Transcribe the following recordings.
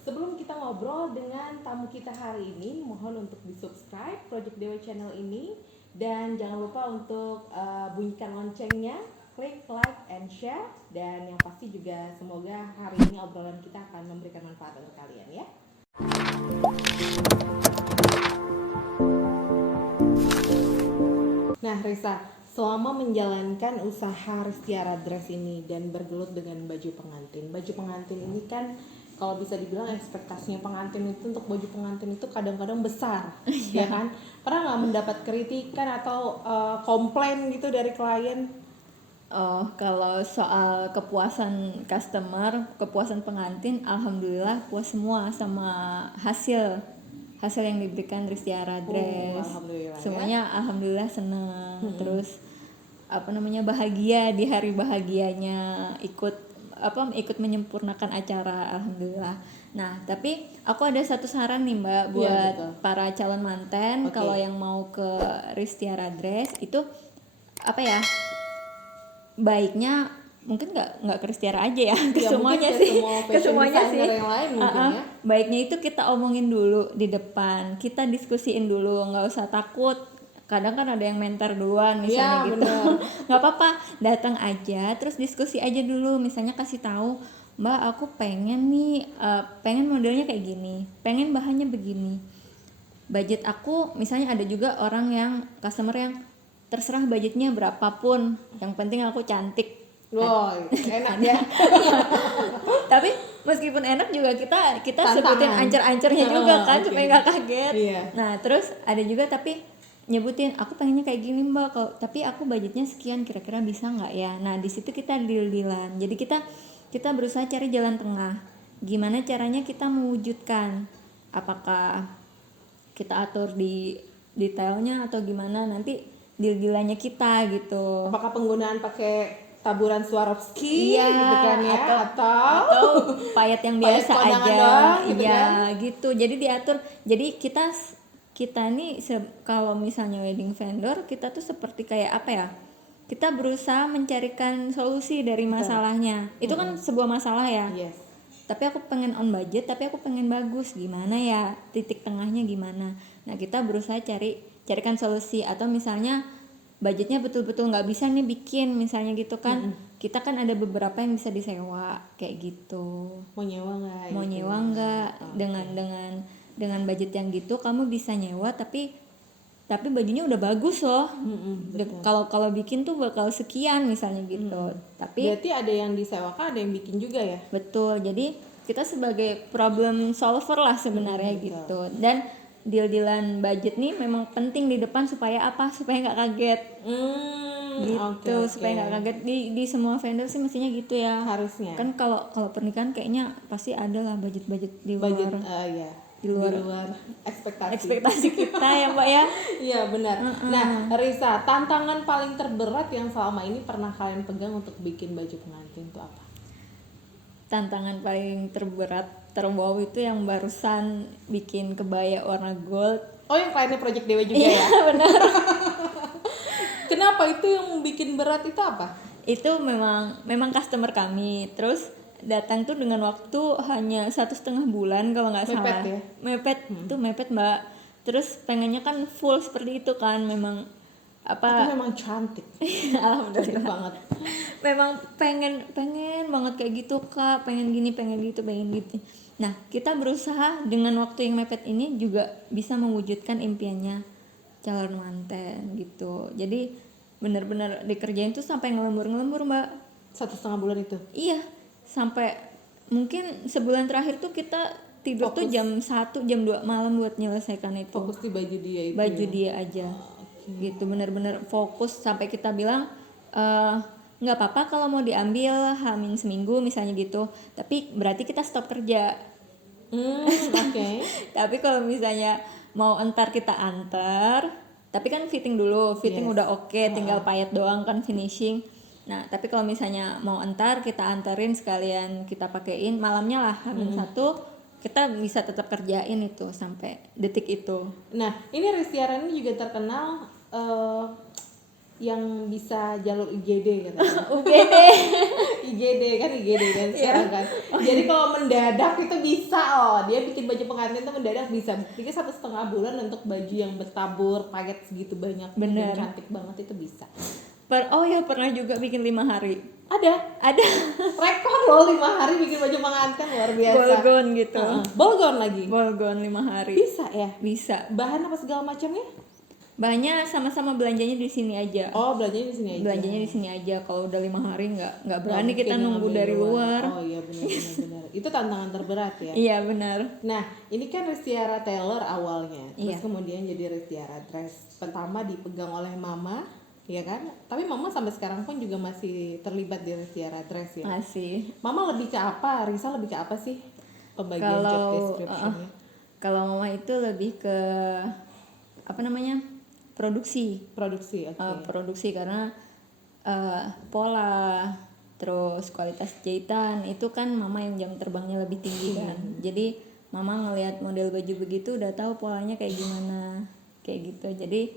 Sebelum kita ngobrol dengan tamu kita hari ini, mohon untuk di-subscribe Project Dewa Channel ini dan jangan lupa untuk bunyikan loncengnya, klik like and share, dan yang pasti juga semoga hari ini obrolan kita akan memberikan manfaat untuk kalian ya. Nah, Risa, selama menjalankan usaha Ristiara Dress ini dan bergelut dengan baju pengantin ini kan kalau bisa dibilang ekspektasinya pengantin itu untuk baju pengantin itu kadang-kadang besar, ya kan? Pernah nggak mendapat kritikan atau komplain gitu dari klien? Oh, kalau soal kepuasan customer, kepuasan pengantin, alhamdulillah puas semua sama hasil yang diberikan Ristiara Dress. Alhamdulillah. Semuanya alhamdulillah senang. Terus bahagia di hari bahagianya, ikut menyempurnakan acara, alhamdulillah. Nah, tapi aku ada satu saran nih Mbak buat para calon manten. Kalau yang mau ke Ristiara Dress itu baiknya mungkin nggak ke Ristiara aja ya, ke semuanya sih, ke semuanya sih. Yang lain mungkin ya. Baiknya itu kita omongin dulu di depan, kita diskusiin dulu, nggak usah takut. Kadang kan ada yang mentor duluan misalnya gitu, nggak apa-apa, datang aja, terus diskusi aja dulu. Misalnya kasih tahu, Mbak aku pengen nih, pengen modelnya kayak gini, pengen bahannya begini. Budget aku, misalnya ada juga orang yang customer yang terserah budgetnya berapapun, yang penting aku cantik. Wow, enak ya. Tapi meskipun enak juga kita sebutin ancer-ancernya juga kan, supaya nggak kaget. Nah terus ada juga tapi nyebutin aku pengennya kayak gini Mbak, tapi aku budgetnya sekian, kira-kira bisa nggak ya. Nah di situ kita deal-dealan. Jadi kita berusaha cari jalan tengah. Gimana caranya kita mewujudkan? Apakah kita atur di detailnya atau gimana, nanti deal-dealannya kita gitu. Apakah penggunaan pakai taburan Swarovski gitu kan ya, atau payet yang biasa aja doang, gitu ya kan? gitu. Jadi diatur. Jadi kita nih kalau misalnya wedding vendor, kita tuh seperti kayak apa ya, kita berusaha mencarikan solusi dari masalahnya. Itu kan sebuah masalah ya. Tapi aku pengen on budget, tapi aku pengen bagus, gimana ya, titik tengahnya gimana. Nah kita berusaha carikan solusi. Atau misalnya budgetnya betul-betul nggak bisa nih bikin misalnya gitu kan, kita kan ada beberapa yang bisa disewa kayak gitu. Mau nyewa nggak dengan budget yang gitu kamu bisa nyewa, tapi bajunya udah bagus loh. Kalau bikin tuh bakal sekian misalnya gitu. Tapi berarti ada yang disewakan, ada yang bikin juga ya. Betul. Jadi kita sebagai problem solver lah sebenarnya gitu. Dan deal-dealan budget nih memang penting di depan supaya nggak kaget. Gitu, supaya nggak kaget. Di semua vendor sih mestinya gitu ya. Harusnya. Kan kalau pernikahan kayaknya pasti ada lah budget di luar. Di luar ekspektasi kita ya Mbak ya. Iya benar. Nah Risa, tantangan paling terberat yang selama ini pernah kalian pegang untuk bikin baju pengantin itu apa? Tantangan paling terwow itu yang barusan bikin kebaya warna gold. Oh, yang kliennya Project Dewa juga ya? Iya benar. Kenapa itu yang bikin berat itu apa? Itu memang customer kami, terus datang tuh dengan waktu hanya 1,5 bulan kalau nggak salah. Mepet Mbak. Terus pengennya kan full seperti itu kan, memang Aku memang cantik. Alhamdulillah banget. Memang pengen banget kayak gitu Kak, pengen gini, pengen gitu. Nah kita berusaha dengan waktu yang mepet ini juga bisa mewujudkan impiannya calon manten gitu. Jadi benar-benar dikerjain tuh sampai ngelembur Mbak. 1,5 bulan itu? Iya, sampai mungkin sebulan terakhir tuh kita tidur tuh jam 1, jam 2 malam buat menyelesaikan itu. Fokus di baju dia itu. Dia aja. Gitu, benar-benar fokus sampai kita bilang nggak apa-apa kalau mau diambil hamin seminggu misalnya gitu, tapi berarti kita stop kerja. Tapi kalau misalnya mau entar kita antar, tapi kan fitting dulu, udah oke, tinggal payet doang kan finishing. Nah tapi kalau misalnya mau entar, kita anterin sekalian kita pakein malamnya lah hamin 1, kita bisa tetap kerjain itu sampai detik itu. Nah ini Ristiara ini juga terkenal yang bisa jalur IGD katanya. UGD. IGD kan sekarang kan. Jadi kalau mendadak itu bisa dia bikin baju pengantin tuh mendadak bisa. Buktinya 1,5 bulan untuk baju yang bertabur paket segitu banyak Bener. dan cantik banget itu bisa. Oh ya, pernah juga bikin 5 hari. Ada rekor loh 5 hari bikin baju pengantin, luar biasa. Bolgon gitu. Bolgon lagi. Bolgon 5 hari. Bisa ya? Bisa. Bahan apa segala macamnya? Banyak sama-sama belanjanya di sini aja. Oh, belanjanya di sini aja. Belanjanya di sini aja. Kalau udah 5 hari nggak berani Mungkin kita yang nunggu ngambil dari luar. Oh iya benar. Itu tantangan terberat ya. Iya benar. Nah, ini kan Restiara Taylor awalnya, terus Iya. kemudian jadi Restiara Dress. Pertama dipegang oleh Mama, ya kan? Tapi Mama sampai sekarang pun juga masih terlibat di Restiara Dress ya. Masih. Mama lebih ke apa? Risa lebih ke apa sih? Pembagian job description-nya. Kalau mama itu lebih ke apa namanya? Produksi. Produksi, oke. Produksi karena pola, terus kualitas jahitan itu kan mama yang jam terbangnya lebih tinggi kan. Jadi mama ngelihat model baju begitu udah tahu polanya kayak gimana, kayak gitu. Jadi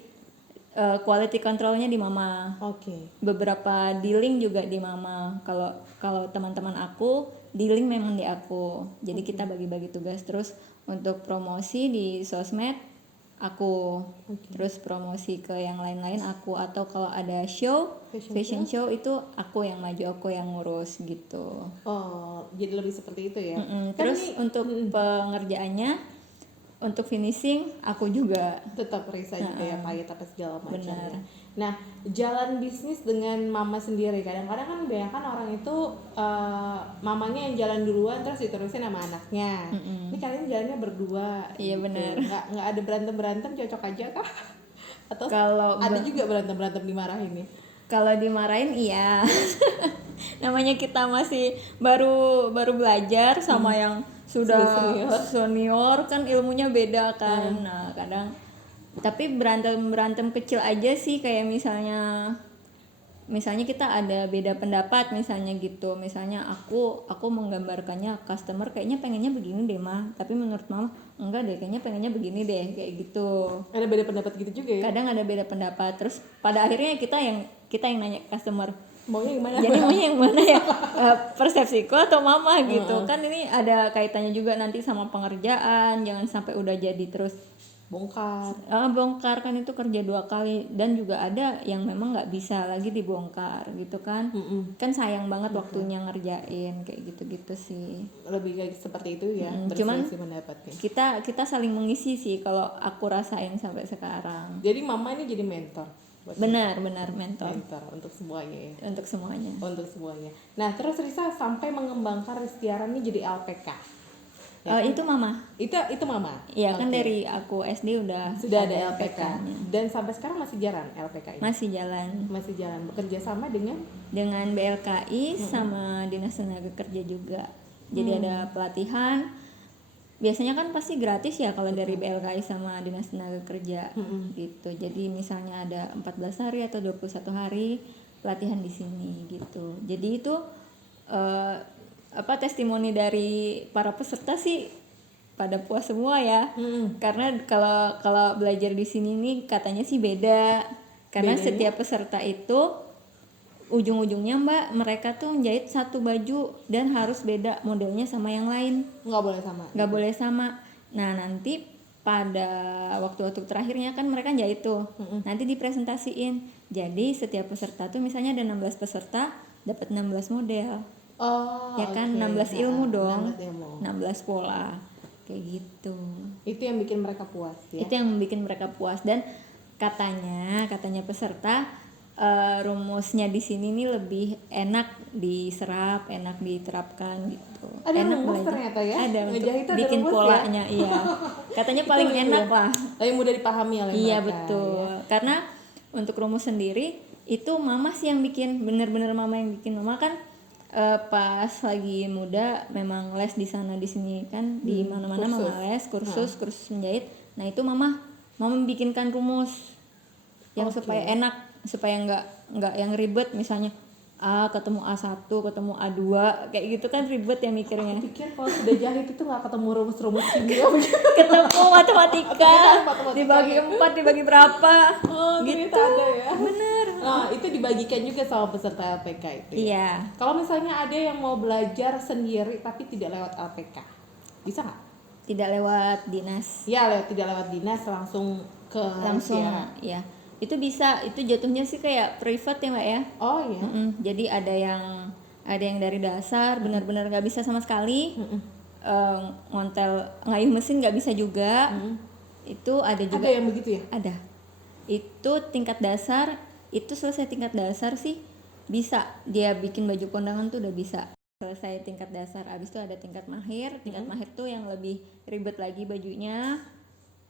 quality controlnya di mama. Oke. Beberapa dealing juga di mama. Kalau teman-teman aku dealing memang di aku. Jadi kita bagi-bagi tugas. Terus untuk promosi di sosmed aku, terus promosi ke yang lain-lain aku, atau kalau ada show, fashion show itu aku yang maju, aku yang ngurus gitu. Oh, jadi lebih seperti itu ya. Terus untuk pengerjaannya, untuk finishing aku juga. Tetap Risa juga ya, pahit apa segala macamnya. Benar. Nah, jalan bisnis dengan mama sendiri, kadang-kadang kan kebanyakan orang itu mamanya yang jalan duluan terus diterusin sama anaknya. Ini kalian jalannya berdua. Iya, gitu. benar. Nggak ada berantem cocok aja kah? Atau Kalau ada juga berantem dimarahin ya? Kalau dimarahin iya. Namanya kita masih baru belajar sama yang sudah senior kan, ilmunya beda kan. Nah, kadang tapi berantem kecil aja sih, kayak misalnya kita ada beda pendapat misalnya gitu. Misalnya aku menggambarkannya customer kayaknya pengennya begini deh mah, tapi menurut mama enggak deh, kayaknya pengennya begini deh, kayak gitu. Ada beda pendapat gitu juga ya? Kadang ada beda pendapat, terus pada akhirnya kita yang nanya customer Maunya yang mana? jadi maunya yang mana ya, persepsiku atau mama gitu. Kan ini ada kaitannya juga nanti sama pengerjaan, jangan sampai udah jadi terus bongkar kan, itu kerja 2 kali, dan juga ada yang memang nggak bisa lagi dibongkar gitu kan. Kan sayang banget waktunya ngerjain, kayak gitu sih. Lebih kayak seperti itu ya, Cuman berselisih pendapatnya. kita saling mengisi sih kalau aku rasain sampai sekarang. Jadi mama ini jadi mentor. Benar mentor Untuk semuanya ya. untuk semuanya. Nah, terus Risa sampai mengembangkan Restiara ini jadi LPK. Ya, itu mama. Itu mama. Iya kan, dari aku SD sudah ada LPK. Dan sampai sekarang masih jalan LPK ini. Masih jalan. Bekerja sama dengan BLKI sama Dinas Tenaga Kerja juga. Jadi ada pelatihan. Biasanya kan pasti gratis ya kalau dari BLKI sama Dinas Tenaga Kerja gitu. Jadi misalnya ada 14 hari atau 21 hari pelatihan di sini gitu. Jadi itu testimoni dari para peserta sih pada puas semua ya. Karena kalau belajar di sini nih katanya sih beda. Karena setiap peserta itu ujung-ujungnya Mbak, mereka tuh menjahit satu baju dan harus beda modelnya sama yang lain. Nggak boleh sama. Nah, nanti pada waktu-waktu terakhirnya kan mereka jahit tuh. Nanti dipresentasiin. Jadi setiap peserta tuh misalnya ada 16 peserta dapat 16 model. Ya kan, 16 ilmu dong. 16 pola. Kayak gitu. Itu yang bikin mereka puas ya. Itu yang bikin mereka puas, dan katanya peserta rumusnya di sini nih lebih enak diserap, enak diterapkan gitu. Ada enak rumus belajar. ternyata ya? Ada Ngejahit ada bikin rumus polanya ya? Iya. Katanya paling enak lah. Lebih mudah dipahami oleh Iya mereka. betul. Ya. Karena untuk rumus sendiri itu mama sih yang bikin, bener-bener mama yang bikin. Mama kan pas lagi muda memang les di sana di sini kan, di mana-mana mama les kursus menjahit. Nah itu mama membikinkan rumus yang supaya enak, supaya nggak yang ribet. Misalnya A ketemu A1 ketemu A2 kayak gitu kan ribet ya mikirnya. Pikir kalau sudah jahit itu nggak ketemu rumus-rumus kimia Ketemu matematika Ternyata matematika. dibagi 4 dibagi berapa Oh, gitu. ternyata ada ya. Bener. Nah, itu dibagikan juga sama peserta LPK itu. Ya? Iya, Kalau misalnya ada yang mau belajar sendiri tapi tidak lewat LPK, bisa nggak? tidak lewat dinas, Ya, tidak lewat dinas langsung ke langsung Harsiara. ya. Itu bisa, itu jatuhnya sih kayak privat ya Mbak ya. Oh iya. Jadi ada yang dari dasar benar-benar nggak bisa sama sekali. Ngontel ngayuh mesin nggak bisa juga. Itu ada juga. Ada yang begitu ya? Ada. Itu tingkat dasar, itu selesai tingkat dasar sih bisa dia bikin baju kondangan tuh udah bisa. Selesai tingkat dasar, abis itu ada tingkat mahir. Tingkat mahir tuh yang lebih ribet lagi bajunya.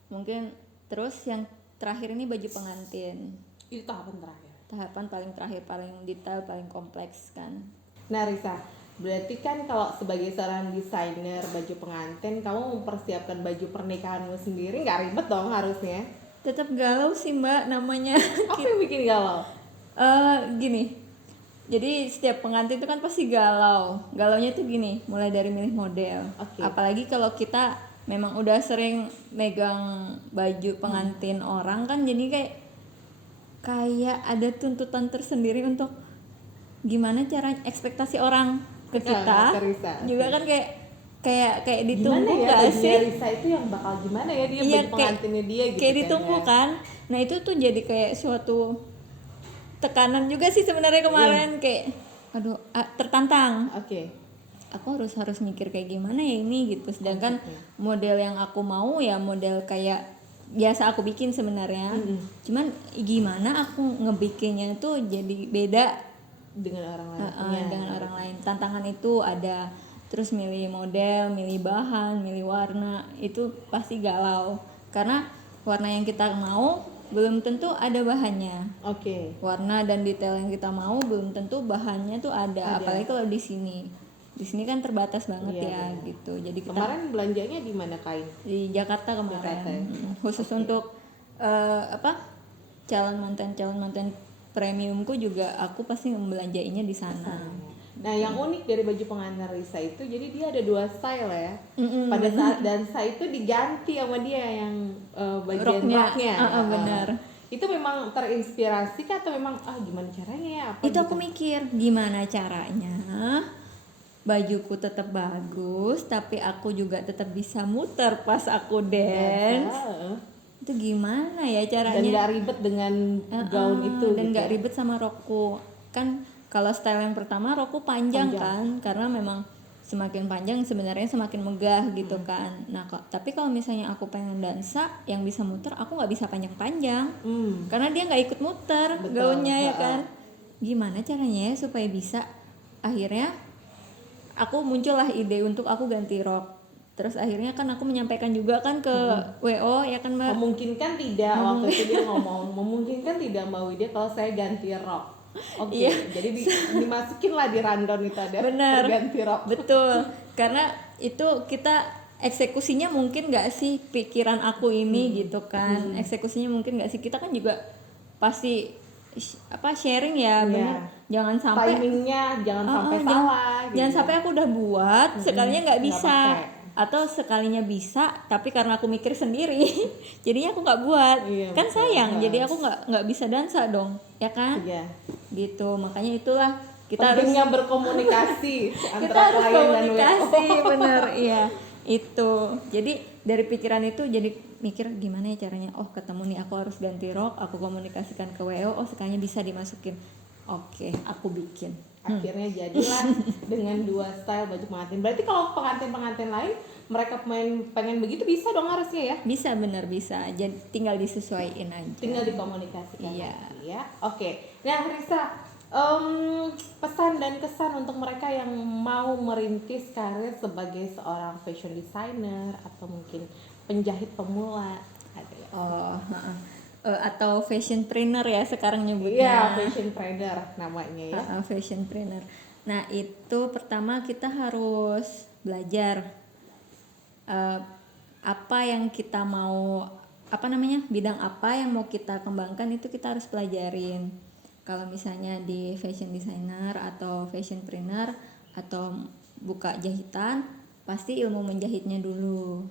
Mungkin terus yang terakhir ini baju pengantin. Itu tahapan terakhir. Tahapan paling terakhir, paling detail, paling kompleks kan. Nah Risa, berarti kan kalau sebagai seorang desainer baju pengantin, kamu mempersiapkan baju pernikahanmu sendiri, nggak ribet dong harusnya? Tetap galau sih Mbak namanya. Apa yang bikin galau? Gini, jadi setiap pengantin itu kan pasti galau. Galaunya tuh gini, mulai dari milih model. Oke. Apalagi kalau kita memang udah sering megang baju pengantin orang kan, jadi kayak ada tuntutan tersendiri untuk gimana cara ekspektasi orang ke kita. Ke Risa, Juga kan kayak Gimana ditunggu ya nggak bajunya sih? Risa itu yang bakal gimana ya dia Iya, baju pengantinnya dia gitu kayak kan ditunggu ya. kan. Nah itu tuh jadi kayak suatu tekanan juga sih sebenarnya kemarin. Kayak aduh, tertantang, Oke. aku harus mikir kayak gimana ya ini gitu. Sedangkan model yang aku mau ya model kayak biasa aku bikin sebenarnya. Cuman gimana aku ngebikinnya tuh jadi beda Dengan orang lain. dengan orang lain. Tantangan itu ada. Terus milih model, milih bahan, milih warna, itu pasti galau. Karena warna yang kita mau belum tentu ada bahannya. Oke. Warna dan detail yang kita mau belum tentu bahannya tuh ada. Apalagi kalau di sini. Di sini kan terbatas banget ya gitu. Jadi kita Kemarin belanjanya di mana kain? di Jakarta kemarin. Jakarta ya? Khusus untuk calon mantan premiumku juga aku pasti membelanjainya di sana. Nah, yang unik dari baju pengantin Risa itu, jadi dia ada 2 style ya. Pada saat dansa itu diganti sama dia yang bagian roknya. Benar. Itu memang terinspirasi kah atau memang gimana caranya ya? Apa Itu aku mikir gimana caranya bajuku tetap bagus tapi aku juga tetap bisa muter pas aku dance. Itu gimana ya caranya? Dan gak ribet dengan gaun itu. Dan gitu gak ya? ribet sama rokku. Kan kalau style yang pertama rokku panjang kan, karena memang semakin panjang sebenarnya semakin megah gitu kan. Nah tapi kalau misalnya aku pengen dansa yang bisa muter, aku nggak bisa panjang-panjang. Karena dia nggak ikut muter. Betul. Gaunnya ya kan. Gimana caranya ya supaya bisa? Akhirnya aku muncullah ide untuk aku ganti rok. Terus akhirnya kan aku menyampaikan juga kan ke WO ya kan Mbak. Memungkinkan tidak waktu itu dia ngomong, memungkinkan tidak Mbak Widya kalau saya ganti rok. Oke, jadi dimasukin lah di rundown itu ada Bener. ganti rok. Betul, karena itu kita eksekusinya mungkin nggak sih pikiran aku ini gitu kan. Eksekusinya mungkin nggak sih, kita kan juga pasti sharing ya, bener. Jangan sampai timingnya jangan sampai salah. jangan sampai aku udah buat sekalinya nggak bisa. pakai. Atau sekalinya bisa tapi karena aku mikir sendiri jadinya aku nggak buat. Kan betul. sayang, jadi aku nggak bisa dansa dong ya kan. Iya. Gitu, makanya itulah kita Pentingnya berkomunikasi kita antara harus klien dan komunikasi. WO. Bener, iya itu. Jadi dari pikiran itu jadi mikir gimana ya caranya. Oh ketemu nih, aku harus ganti rok, aku komunikasikan ke WO. Oh sekalinya bisa dimasukin. Oke, aku bikin. Akhirnya jadilah dengan 2 style baju pengantin. Berarti kalau pengantin-pengantin lain mereka pengen begitu bisa dong harusnya ya? Bisa, bener bisa. Jadi tinggal disesuaiin aja. Tinggal dikomunikasikan. Iya. Lagi ya. Oke. Nah, Risa, pesan dan kesan untuk mereka yang mau merintis karir sebagai seorang fashion designer atau mungkin penjahit pemula. Ada ya? Atau fashion trainer ya sekarang Iya, nyebutnya. fashion trainer namanya ya. Fashion trainer. Nah itu pertama kita harus belajar apa yang kita mau, bidang apa yang mau kita kembangkan itu kita harus pelajarin. Kalau misalnya di fashion designer atau fashion trainer atau buka jahitan, pasti ilmu menjahitnya dulu.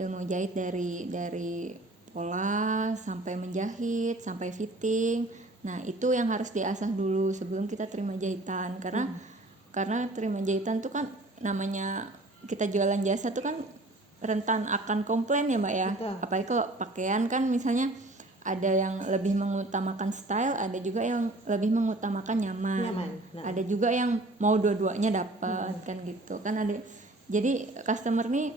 Ilmu jahit dari pola sampai menjahit sampai fitting. Nah, itu yang harus diasah dulu sebelum kita terima jahitan, karena terima jahitan tuh kan namanya kita jualan jasa tuh kan rentan akan komplain ya Mbak ya. Betul. Apalagi kalau pakaian kan misalnya ada yang lebih mengutamakan style, ada juga yang lebih mengutamakan nyaman. Nah. Ada juga yang mau dua-duanya dapat kan gitu. Kan ada. Jadi customer nih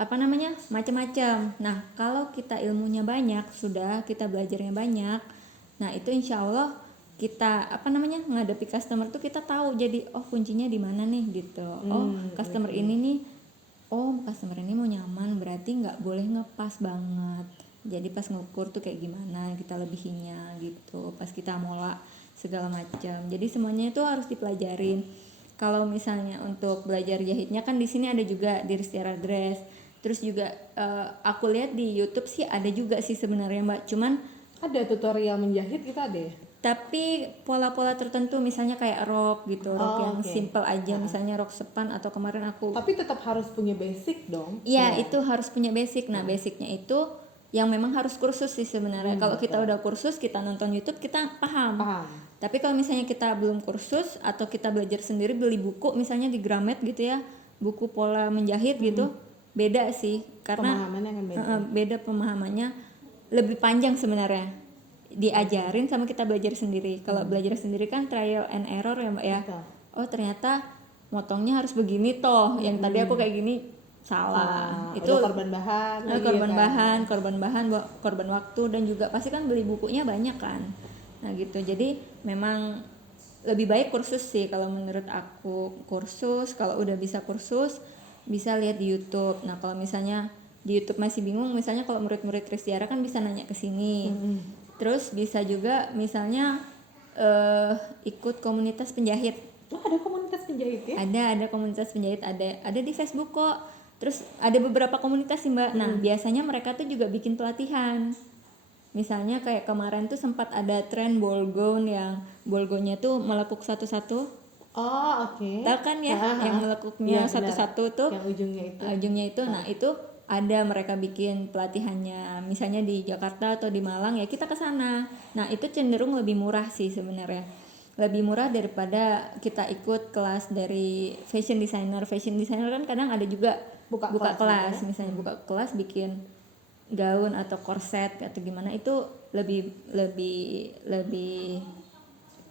apa namanya? Macam-macam. Nah, kalau kita ilmunya banyak, sudah kita belajarnya banyak. Nah, itu insya Allah kita apa namanya? Menghadapi customer tuh kita tahu jadi oh kuncinya di mana nih gitu. Oh, customer ini nih customer ini mau nyaman berarti nggak boleh ngepas banget. Jadi pas ngukur tuh kayak gimana kita lebihinnya gitu. Pas kita mola segala macam. Jadi semuanya itu harus dipelajarin. Kalau misalnya untuk belajar jahitnya kan di sini ada juga di Ristiara Dress. Terus juga aku lihat di YouTube sih ada juga sih sebenarnya Mbak. Cuman ada tutorial menjahit kita ada ya? Tapi pola-pola tertentu misalnya kayak rok gitu, rok yang simple aja, misalnya rok sepan atau kemarin aku. Tapi tetap harus punya basic dong. Iya, itu harus punya basic. Nah, basicnya itu yang memang harus kursus sih sebenarnya. Kalau kita udah kursus, kita nonton YouTube, kita paham. Tapi kalau misalnya kita belum kursus atau kita belajar sendiri beli buku misalnya di Gramet gitu ya, buku pola menjahit gitu, beda sih karena pemahamannya kan beda pemahamannya, lebih panjang sebenarnya. Diajarin sama kita belajar sendiri. Kalau belajar sendiri kan trial and error ya Mbak ya. Betul. Oh ternyata motongnya harus begini toh. Yang tadi aku kayak gini salah. Itu korban bahan. Korban waktu dan juga pasti kan beli bukunya banyak kan. Nah gitu. Jadi memang lebih baik kursus sih kalau menurut aku. Kursus, kalau udah bisa kursus bisa lihat di YouTube. Nah kalau misalnya di YouTube masih bingung, misalnya kalau murid-murid Kristiara kan bisa nanya ke sini. Terus bisa juga misalnya ikut komunitas penjahit. Oh, ada komunitas penjahit ya? Ada komunitas penjahit, ada di Facebook kok. Terus ada beberapa komunitas sih Mbak. Nah, biasanya mereka tuh juga bikin pelatihan. Misalnya kayak kemarin tuh sempat ada tren ball gown yang ball gownnya tuh melekuk satu-satu. Oh, oke. Tahu kan ya, yang melekuknya satu-satu tuh. Yang ujungnya itu. Nah, itu ada mereka bikin pelatihannya misalnya di Jakarta atau di Malang ya kita ke sana. Nah, itu cenderung lebih murah sih sebenarnya. Lebih murah daripada kita ikut kelas dari fashion designer. Fashion designer kan kadang ada juga buka kelas misalnya buka kelas bikin gaun atau korset atau gimana, itu lebih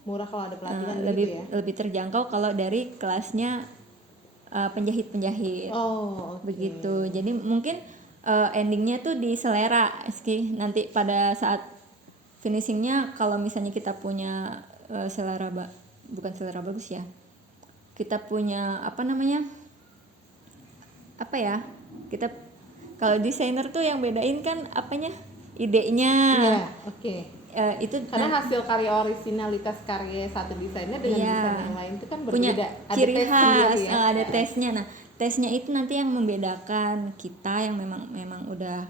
murah kalau ada pelatihan lebih terjangkau kalau dari kelasnya penjahit-penjahit. Begitu. Jadi mungkin endingnya tuh di selera Eski. Nanti pada saat finishingnya kalau misalnya kita punya selera bukan selera bagus ya, kita punya kita kalau desainer tuh yang bedain kan apanya, idenya. Itu karena hasil karya originalitas karya satu desainer dengan desainer yang lain itu kan punya berbeda, ciri khas, ya. Ada tesnya. Nah, tesnya itu nanti yang membedakan kita yang memang udah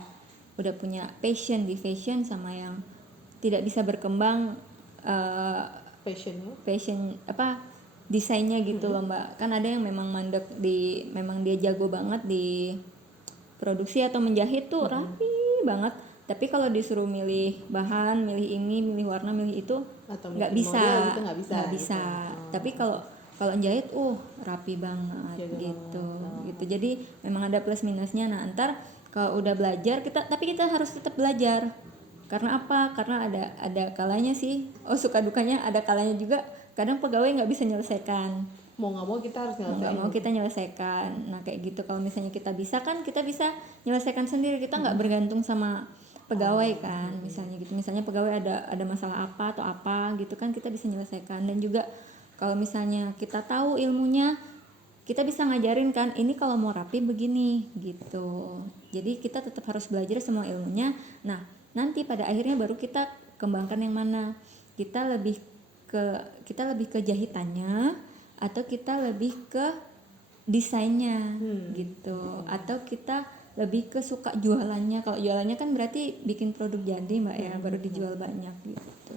punya passion di fashion sama yang tidak bisa berkembang fashion desainnya gitu loh Mbak. Kan ada yang memang mandek memang dia jago banget di produksi atau menjahit tuh rapi banget. Tapi kalau disuruh milih bahan, milih ini, milih warna, milih itu nggak bisa. Tapi kalau jahit rapi banget gitu. Jadi memang ada plus minusnya. Nah, ntar kalau udah belajar tapi kita harus tetap belajar. Karena apa? Karena ada kalanya sih. Suka dukanya ada kalanya juga. Kadang pegawai nggak bisa nyelesaikan. Mau nggak mau kita nyelesaikan. Nah kayak gitu. Kalau misalnya kita bisa nyelesaikan sendiri. Kita nggak bergantung sama pegawai kan, misalnya pegawai ada masalah apa atau apa gitu kan, kita bisa menyelesaikan. Dan juga kalau misalnya kita tahu ilmunya, kita bisa ngajarin kan, ini kalau mau rapi begini gitu. Jadi kita tetap harus belajar semua ilmunya. Nah nanti pada akhirnya baru kita kembangkan yang mana, kita lebih ke jahitannya atau kita lebih ke desainnya gitu, atau kita lebih ke suka jualannya. Kalau jualannya kan berarti bikin produk jadi Mbak ya, baru dijual banyak gitu.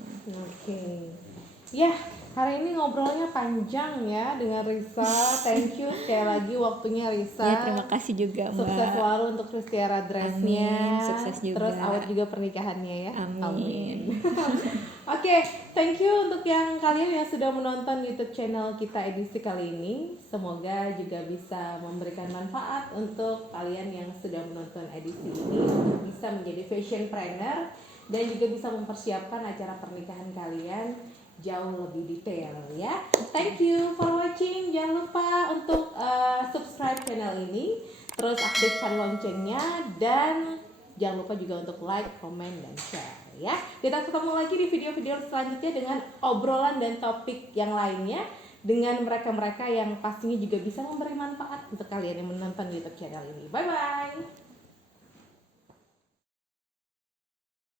Ya, hari ini ngobrolnya panjang ya dengan Risa. Thank you sekali lagi waktunya Risa. Ya, terima kasih juga Mbak. Sukses selalu untuk Ristiara Dress-nya. Amin, sukses juga. Terus awet juga pernikahannya ya. Amin. Oke, thank you untuk yang kalian yang sudah menonton YouTube channel kita edisi kali ini. Semoga juga bisa memberikan manfaat untuk kalian yang sudah menonton edisi ini untuk bisa menjadi fashion planner dan juga bisa mempersiapkan acara pernikahan kalian jauh lebih detail ya. Thank you for watching. Jangan lupa untuk subscribe channel ini, terus aktifkan loncengnya, dan jangan lupa juga untuk like, comment, dan share ya. Kita ketemu lagi di video-video selanjutnya dengan obrolan dan topik yang lainnya dengan mereka-mereka yang pastinya juga bisa memberi manfaat untuk kalian yang menonton YouTube channel ini. Bye bye.